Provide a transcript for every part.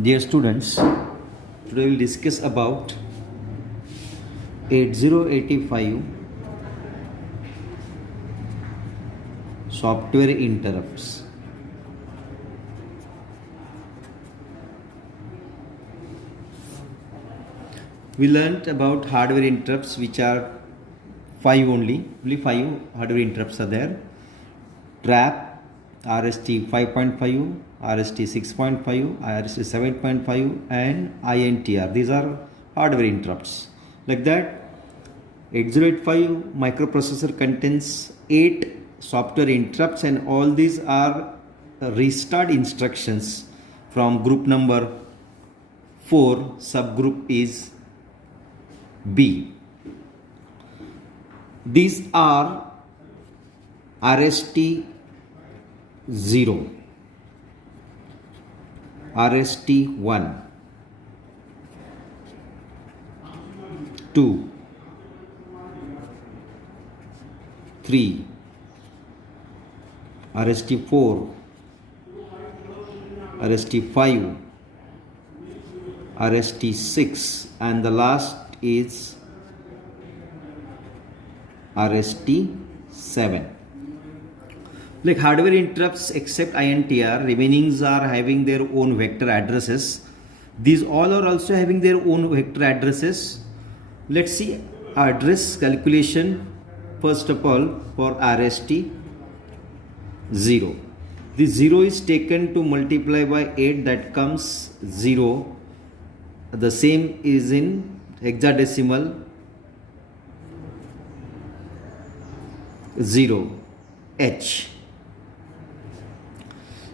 Dear students, today we will discuss about 8085 software interrupts. We learnt about hardware interrupts, which are only 5 hardware interrupts are there. Trap, RST 5.5, RST 6.5, RST 7.5 and INTR. These are hardware interrupts. Like that, 8085 microprocessor contains 8 software interrupts, and all these are restart instructions from group number 4. Subgroup is B. These are RST 0, RST 1, 2, 3, RST 4, RST 5, RST 6, and the last is RST 7. Like hardware interrupts except INTR, remainings are having their own vector addresses. These all are also having their own vector addresses. Let's see address calculation first of all for RST 0. The 0 is taken to multiply by 8, that comes 0. The same is in hexadecimal 0H.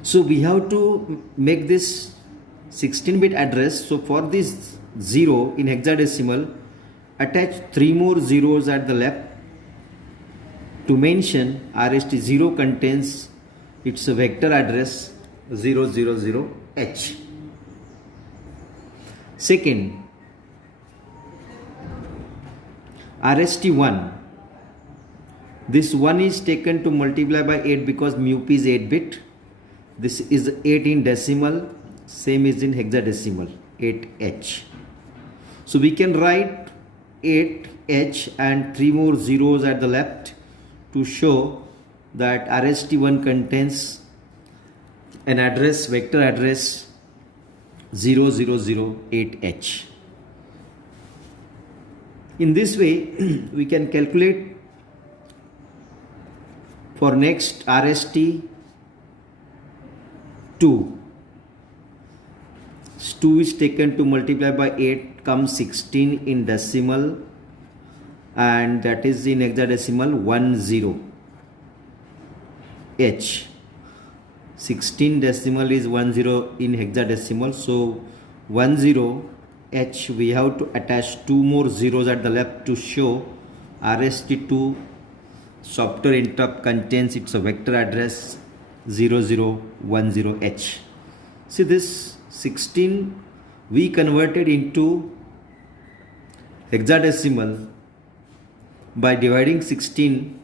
So we have to make this 16-bit address. So for this 0 in hexadecimal, attach 3 more zeros at the left to mention RST 0 contains its vector address 000H. Second, RST 1. This 1 is taken to multiply by 8 because MUP is 8-bit. This is 8 in decimal, same is in hexadecimal, 8H. So we can write 8H and 3 more zeros at the left to show that RST1 contains an address, vector address 0008H. In this way, we can calculate for next RST 2. 2 is taken to multiply by 8, comes 16 in decimal, and that is in hexadecimal 10H. 16 decimal is 10 in hexadecimal, so 10H. We have to attach 2 more zeros at the left to show RST2 software interrupt contains its vector address 0010H. See, this 16 we converted into hexadecimal by dividing 16.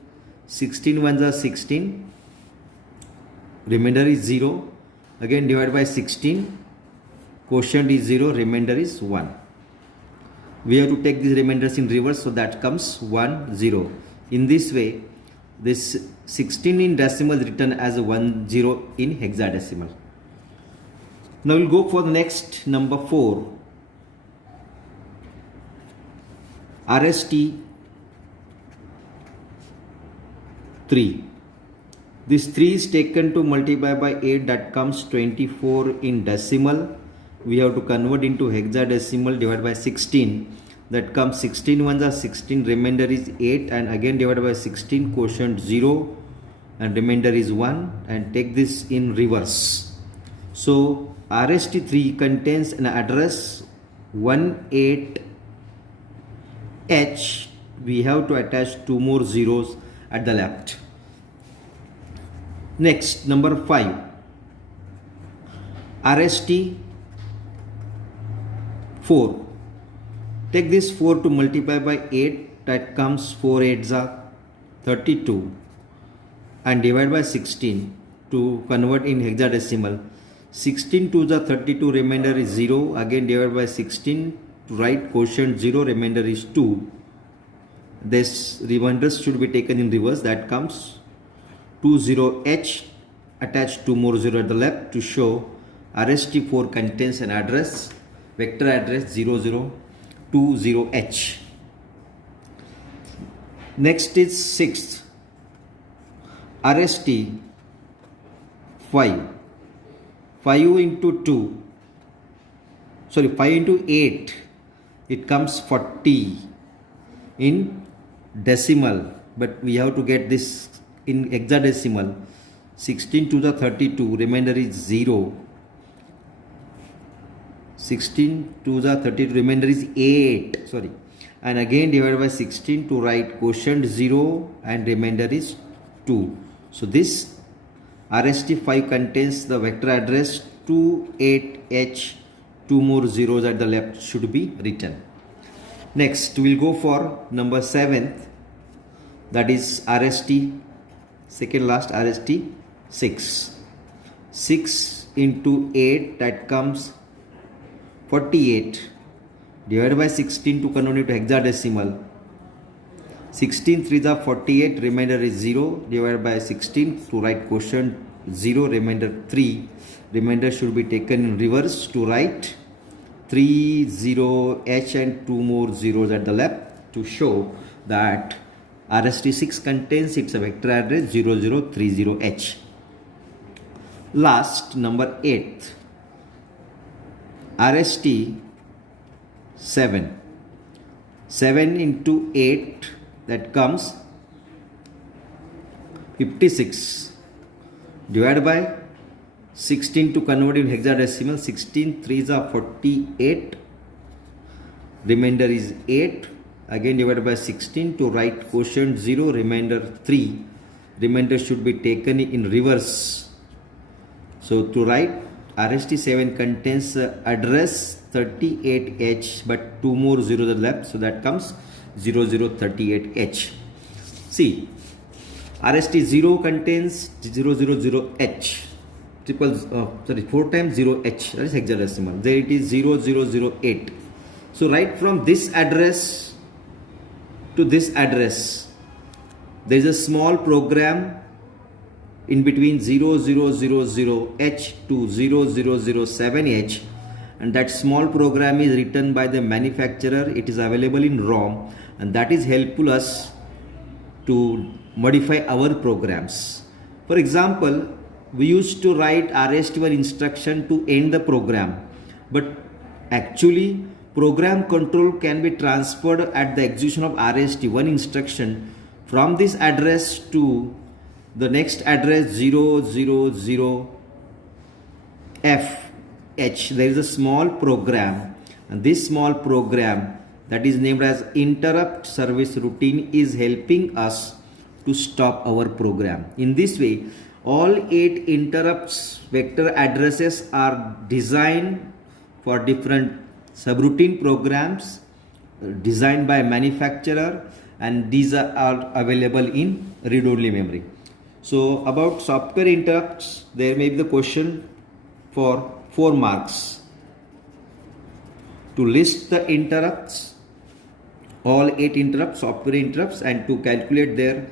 16 ones are 16, remainder is 0, again divide by 16, quotient is 0, remainder is 1. We have to take these remainders in reverse, so that comes 1 0. In this way, this 16 in decimal is written as 10 in hexadecimal. Now we'll go for the next number 4, RST 3. This 3 is taken to multiply by 8, that comes 24 in decimal. We have to convert into hexadecimal, divide by 16, that comes 16 ones are 16, remainder is 8, and again divided by 16, quotient 0 and remainder is 1, and take this in reverse. So RST3 contains an address 18H. We have to attach 2 more zeros at the left. Next, number 5, RST 4. Take this 4 to multiply by 8, that comes 4 8s are 32, and divide by 16 to convert in hexadecimal. 16 to the 32, remainder is 0, again divided by 16 to write quotient 0, remainder is 2. This remainders should be taken in reverse, that comes 20H, attach 2 more 0 at the left to show RST4 contains an address, vector address 0020H. Next is 6th, RST 5. 5 into 2, sorry, 5 into 8, it comes 40 in decimal, but we have to get this in hexadecimal. 16 to the 32, remainder is 0. 16 to the 32, remainder is 8, sorry, and again divided by 16 to write quotient 0 and remainder is 2. So this RST5 contains the vector address 28H, 2 more zeros at the left should be written. Next we will go for number 7th, that is RST, second last RST 6. 6 into 8, that comes 48, divided by 16 to convert it to hexadecimal. 16 3 the 48, remainder is 0, divided by 16 to write quotient 0, remainder 3. Remainder should be taken in reverse to write 30H and 2 more zeros at the left to show that RST6 contains its vector address 0030H. Last, number 8th, RST 7. 7 into 8, that comes 56, divided by 16 to convert in hexadecimal. 16 3s are 48, remainder is 8, again divided by 16 to write quotient 0, remainder 3. Remainder should be taken in reverse. So to write RST7 contains address 38H but 2 more zeros are left, so that comes 0038H. See, RST0 contains 000H, 4 times 0H, that is hexadecimal. There it is 0008. So right from this address to this address, there is a small program in between 0000H to 0007H, and that small program is written by the manufacturer. It is available in ROM, and that is helpful us to modify our programs. For example, we used to write RST1 instruction to end the program, but actually program control can be transferred at the execution of RST1 instruction from this address to the next address 000FH. There is a small program, and this small program that is named as interrupt service routine is helping us to stop our program. In this way, all 8 interrupts vector addresses are designed for different subroutine programs designed by manufacturer, and these are available in read-only memory. So about software interrupts, there may be the question for 4 marks. To list the interrupts, all 8 interrupts, software interrupts, and to calculate their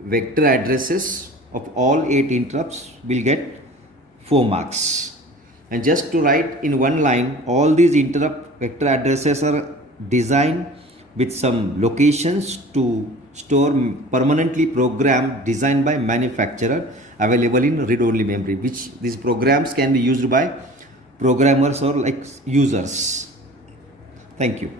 vector addresses of all 8 interrupts, will get 4 marks. And just to write in one line, all these interrupt vector addresses are designed with some locations to store permanently program designed by manufacturer available in read-only memory, which these programs can be used by programmers or like users. Thank you.